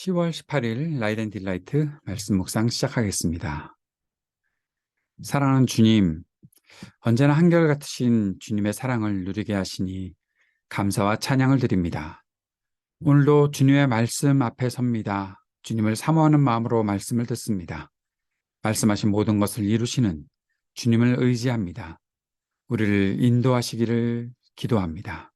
10월 18일 라이트 앤 딜라이트 말씀 묵상 시작하겠습니다. 사랑하는 주님, 언제나 한결같으신 주님의 사랑을 누리게 하시니 감사와 찬양을 드립니다. 오늘도 주님의 말씀 앞에 섭니다. 주님을 사모하는 마음으로 말씀을 듣습니다. 말씀하신 모든 것을 이루시는 주님을 의지합니다. 우리를 인도하시기를 기도합니다.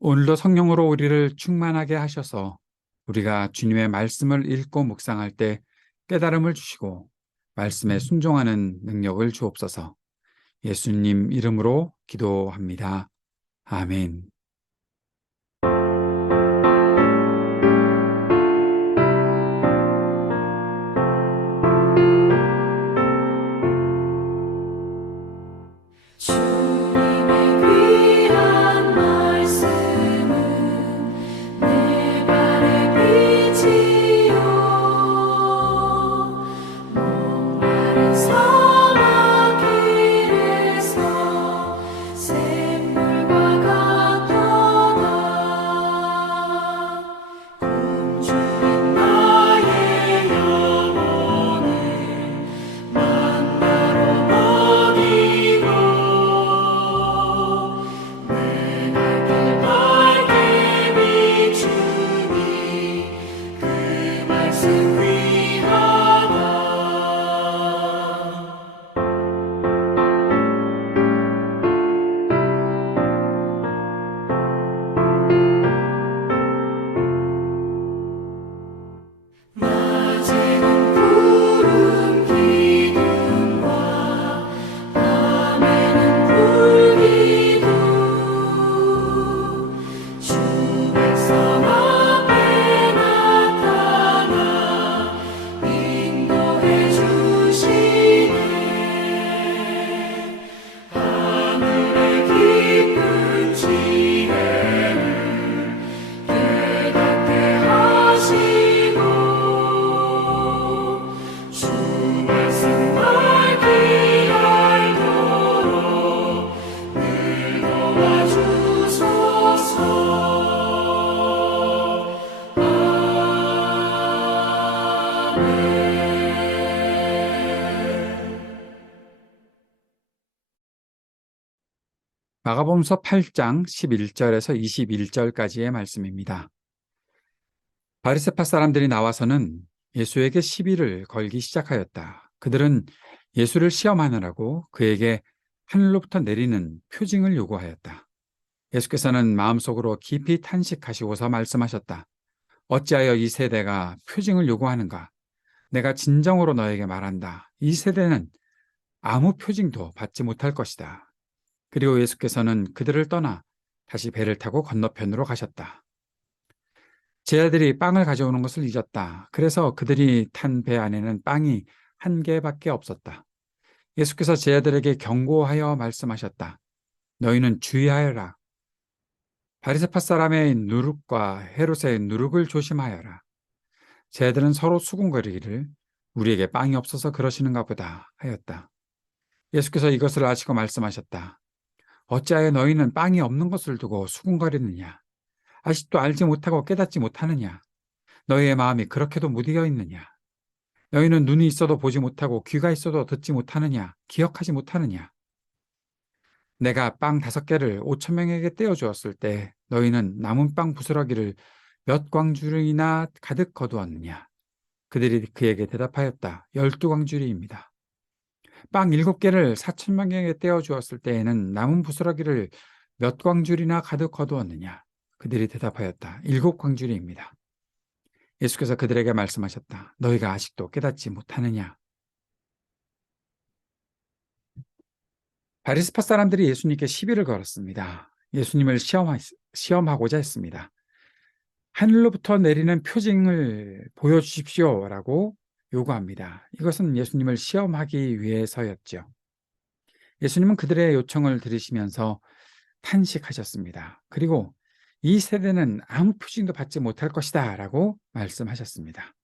오늘도 성령으로 우리를 충만하게 하셔서 우리가 주님의 말씀을 읽고 묵상할 때 깨달음을 주시고 말씀에 순종하는 능력을 주옵소서. 예수님 이름으로 기도합니다. 아멘. 주님의 귀한 말씀은 내 발의 빛이요 목마른 사막 길에서 샘물과 같도다. 굶주린 나의 영혼을 만나로 먹이고 내 갈 길 밝게 비추니 그 말씀 귀하다. 낮에는 구름 기둥과 밤에는 불기둥 주 백성 앞에 나타나 인도해 주시네. 하늘의 깊은 지혜를 깨닫게 하시고 주 말씀 밝히 알도록 늘 도와주소서. 아멘. 마가복음서 8장 11절에서 21절까지의 말씀입니다. 바리새파 사람들이 나와서는 예수에게 시비를 걸기 시작하였다. 그들은 예수를 시험하느라고 그에게 하늘로부터 내리는 표징을 요구하였다. 예수께서는 마음속으로 깊이 탄식하시고서 말씀하셨다. 어찌하여 이 세대가 표징을 요구하는가? 내가 진정으로 너에게 말한다. 이 세대는 아무 표징도 받지 못할 것이다. 그리고 예수께서는 그들을 떠나 다시 배를 타고 건너편으로 가셨다. 제자들이 빵을 가져오는 것을 잊었다. 그래서 그들이 탄 배 안에는 빵이 한 개밖에 없었다. 예수께서 제자들에게 경고하여 말씀하셨다. 너희는 주의하여라. 바리새파 사람의 누룩과 헤롯의 누룩을 조심하여라. 제자들은 서로 수군거리기를 우리에게 빵이 없어서 그러시는가 보다 하였다. 예수께서 이것을 아시고 말씀하셨다. 어찌하여 너희는 빵이 없는 것을 두고 수군거리느냐? 아직도 알지 못하고 깨닫지 못하느냐? 너희의 마음이 그렇게도 무디어 있느냐? 너희는 눈이 있어도 보지 못하고 귀가 있어도 듣지 못하느냐? 기억하지 못하느냐? 내가 빵 5개를 5,000명에게 떼어주었을 때 너희는 남은 빵 부스러기를 몇 광주리나 가득 거두었느냐? 그들이 그에게 대답하였다. 12광주리입니다. 빵 7개를 4,000명에게 떼어주었을 때에는 남은 부스러기를 몇 광주리나 가득 거두었느냐? 그들이 대답하였다. 7광주리입니다. 예수께서 그들에게 말씀하셨다. 너희가 아직도 깨닫지 못하느냐? 바리새파 사람들이 예수님께 시비를 걸었습니다. 예수님을 시험하고자 했습니다. 하늘로부터 내리는 표징을 보여주십시오라고 요구합니다. 이것은 예수님을 시험하기 위해서였죠. 예수님은 그들의 요청을 들으시면서 탄식하셨습니다. 그리고 이 세대는 아무 표징도 받지 못할 것이다 라고 말씀하셨습니다.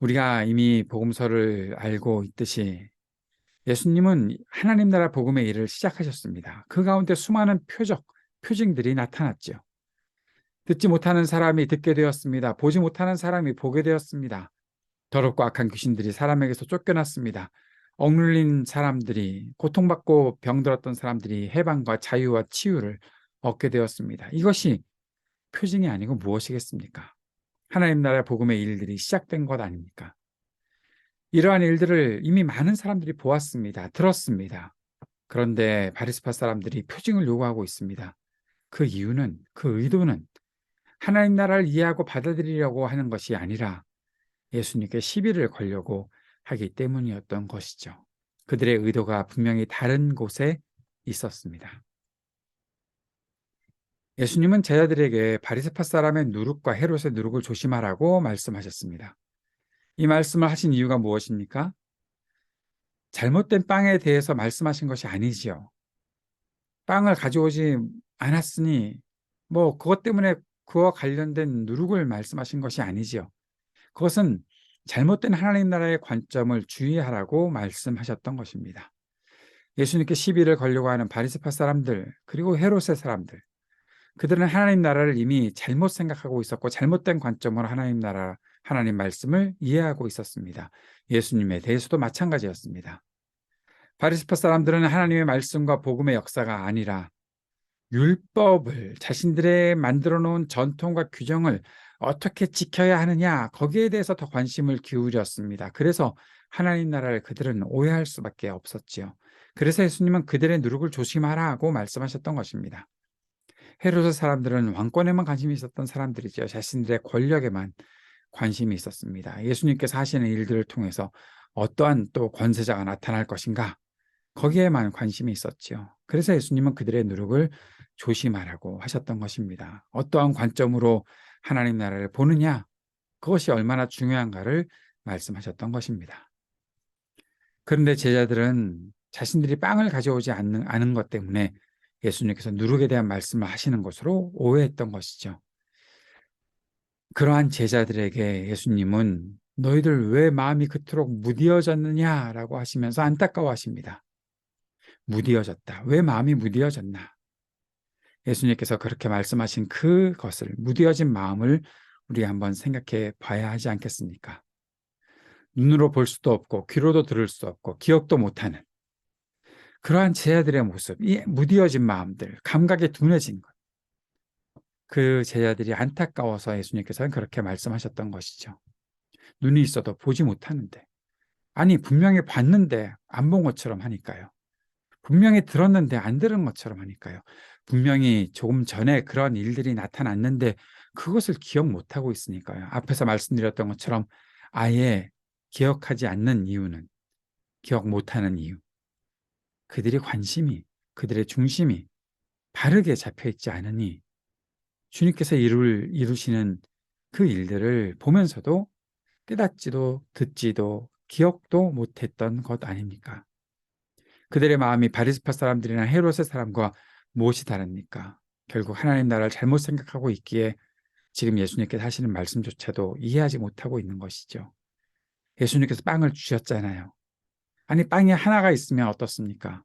우리가 이미 복음서를 알고 있듯이 예수님은 하나님 나라 복음의 일을 시작하셨습니다. 그 가운데 수많은 표징들이 나타났죠. 듣지 못하는 사람이 듣게 되었습니다. 보지 못하는 사람이 보게 되었습니다. 더럽고 악한 귀신들이 사람에게서 쫓겨났습니다. 억눌린 사람들이, 고통받고 병들었던 사람들이 해방과 자유와 치유를 얻게 되었습니다. 이것이 표징이 아니고 무엇이겠습니까? 하나님 나라의 복음의 일들이 시작된 것 아닙니까? 이러한 일들을 이미 많은 사람들이 보았습니다. 들었습니다. 그런데 바리새파 사람들이 표징을 요구하고 있습니다. 그 이유는, 그 의도는 하나님 나라를 이해하고 받아들이려고 하는 것이 아니라 예수님께 시비를 걸려고 하기 때문이었던 것이죠. 그들의 의도가 분명히 다른 곳에 있었습니다. 예수님은 제자들에게 바리새파 사람의 누룩과 헤롯의 누룩을 조심하라고 말씀하셨습니다. 이 말씀을 하신 이유가 무엇입니까? 잘못된 빵에 대해서 말씀하신 것이 아니지요. 빵을 가져오지 않았으니 그것 때문에 그와 관련된 누룩을 말씀하신 것이 아니지요. 그것은 잘못된 하나님 나라의 관점을 주의하라고 말씀하셨던 것입니다. 예수님께 시비를 걸려고 하는 바리새파 사람들, 그리고 헤롯의 사람들, 그들은 하나님 나라를 이미 잘못 생각하고 있었고 잘못된 관점으로 하나님 말씀을 이해하고 있었습니다. 예수님에 대해서도 마찬가지였습니다. 바리새파 사람들은 하나님의 말씀과 복음의 역사가 아니라 율법을, 자신들의 만들어 놓은 전통과 규정을 어떻게 지켜야 하느냐, 거기에 대해서 더 관심을 기울였습니다. 그래서 하나님 나라를 그들은 오해할 수밖에 없었지요. 그래서 예수님은 그들의 누룩을 조심하라고 말씀하셨던 것입니다. 헤롯의 사람들은 왕권에만 관심이 있었던 사람들이죠. 자신들의 권력에만 관심이 있었습니다. 예수님께서 하시는 일들을 통해서 어떠한 또 권세자가 나타날 것인가, 거기에만 관심이 있었지요. 그래서 예수님은 그들의 누룩을 조심하라고 하셨던 것입니다. 어떠한 관점으로 하나님 나라를 보느냐, 그것이 얼마나 중요한가를 말씀하셨던 것입니다. 그런데 제자들은 자신들이 빵을 가져오지 않은 것 때문에 예수님께서 누룩에 대한 말씀을 하시는 것으로 오해했던 것이죠. 그러한 제자들에게 예수님은 너희들 왜 마음이 그토록 무디어졌느냐라고 하시면서 안타까워하십니다. 무디어졌다. 왜 마음이 무디어졌나? 예수님께서 그렇게 말씀하신 그것을, 무디어진 마음을 우리 한번 생각해 봐야 하지 않겠습니까? 눈으로 볼 수도 없고 귀로도 들을 수 없고 기억도 못하는 그러한 제자들의 모습, 이 무디어진 마음들, 감각이 둔해진 것, 그 제자들이 안타까워서 예수님께서는 그렇게 말씀하셨던 것이죠. 눈이 있어도 보지 못하는데, 아니 분명히 봤는데 안 본 것처럼 하니까요. 분명히 들었는데 안 들은 것처럼 하니까요. 분명히 조금 전에 그런 일들이 나타났는데 그것을 기억 못하고 있으니까요. 앞에서 말씀드렸던 것처럼 아예 기억하지 않는 이유는, 기억 못하는 이유, 그들의 중심이 바르게 잡혀있지 않으니 주님께서 이루시는 그 일들을 보면서도 깨닫지도 듣지도 기억도 못했던 것 아닙니까? 그들의 마음이 바리새파 사람들이나 헤롯의 사람과 무엇이 다릅니까? 결국 하나님 나라를 잘못 생각하고 있기에 지금 예수님께서 하시는 말씀조차도 이해하지 못하고 있는 것이죠. 예수님께서 빵을 주셨잖아요. 아니 빵이 하나가 있으면 어떻습니까?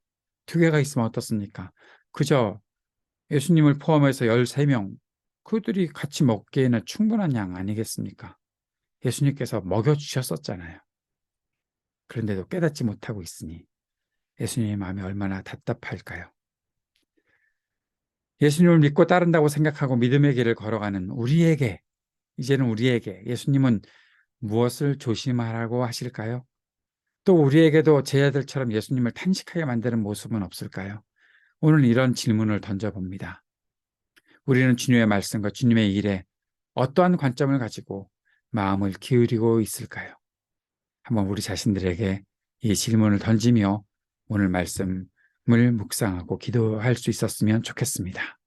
두 개가 있으면 어떻습니까? 그저 예수님을 포함해서 13명, 그들이 같이 먹기에는 충분한 양 아니겠습니까? 예수님께서 먹여주셨었잖아요. 그런데도 깨닫지 못하고 있으니 예수님의 마음이 얼마나 답답할까요? 예수님을 믿고 따른다고 생각하고 믿음의 길을 걸어가는 이제는 우리에게 예수님은 무엇을 조심하라고 하실까요? 또 우리에게도 제자들처럼 예수님을 탄식하게 만드는 모습은 없을까요? 오늘 이런 질문을 던져봅니다. 우리는 주님의 말씀과 주님의 일에 어떠한 관점을 가지고 마음을 기울이고 있을까요? 한번 우리 자신들에게 이 질문을 던지며 오늘 말씀을 묵상하고 기도할 수 있었으면 좋겠습니다.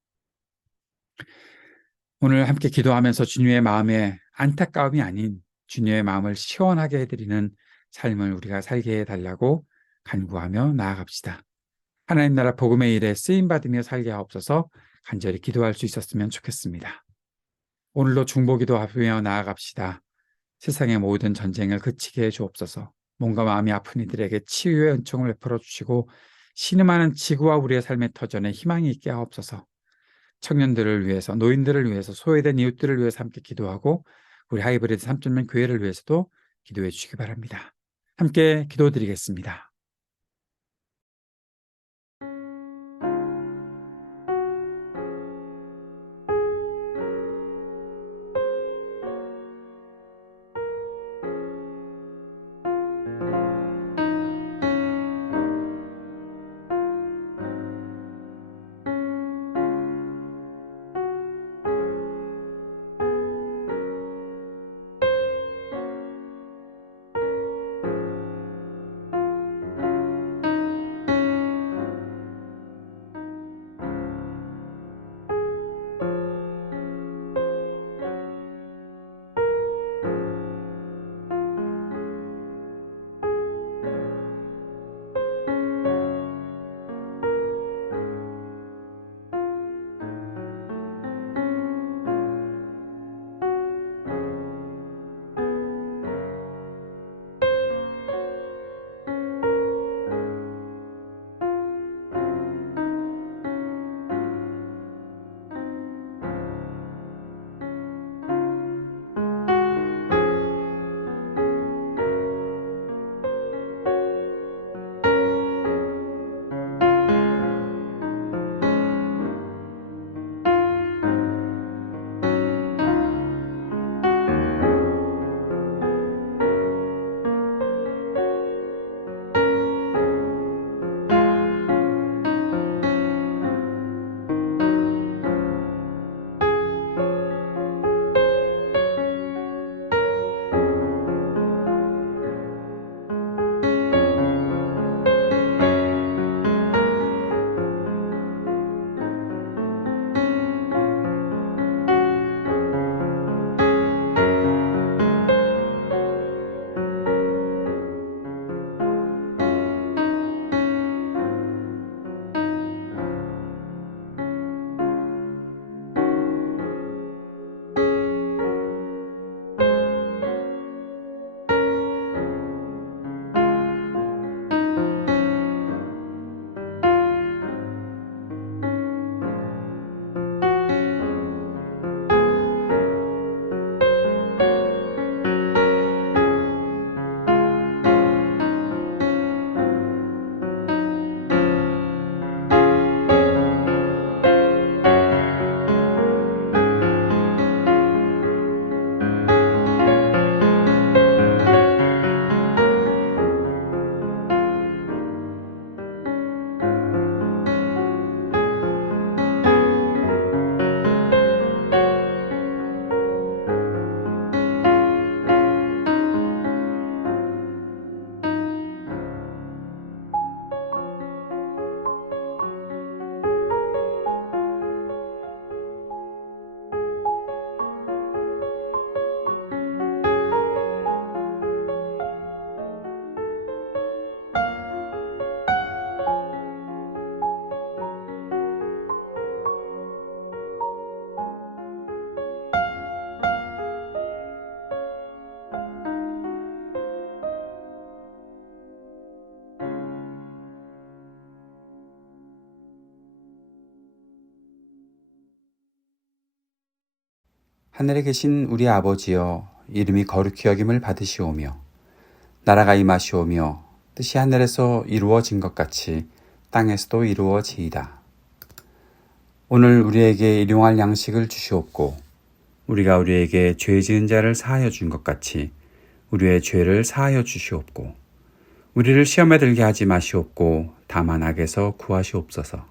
오늘 함께 기도하면서 주님의 마음에 안타까움이 아닌 주님의 마음을 시원하게 해드리는 삶을 우리가 살게 해달라고 간구하며 나아갑시다. 하나님 나라 복음의 일에 쓰임받으며 살게 하옵소서. 간절히 기도할 수 있었으면 좋겠습니다. 오늘도 중보기도 하며 나아갑시다. 세상의 모든 전쟁을 그치게 해 주옵소서. 몸과 마음이 아픈 이들에게 치유의 은총을 베풀어 주시고 신음하는 지구와 우리의 삶의 터전에 희망이 있게 하옵소서. 청년들을 위해서, 노인들을 위해서, 소외된 이웃들을 위해서 함께 기도하고 우리 하이브리드 3.0 교회를 위해서도 기도해 주시기 바랍니다. 함께 기도드리겠습니다. 하늘에 계신 우리 아버지여, 이름이 거룩히 여김을 받으시오며 나라가 임하시오며 뜻이 하늘에서 이루어진 것 같이 땅에서도 이루어지이다. 오늘 우리에게 일용할 양식을 주시옵고 우리가 우리에게 죄 지은 자를 사하여 준 것 같이 우리의 죄를 사하여 주시옵고 우리를 시험에 들게 하지 마시옵고 다만 악에서 구하시옵소서.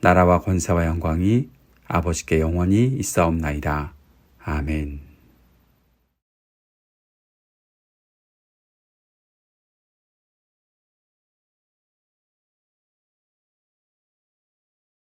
나라와 권세와 영광이 아버지께 영원히 있사옵나이다. 아멘.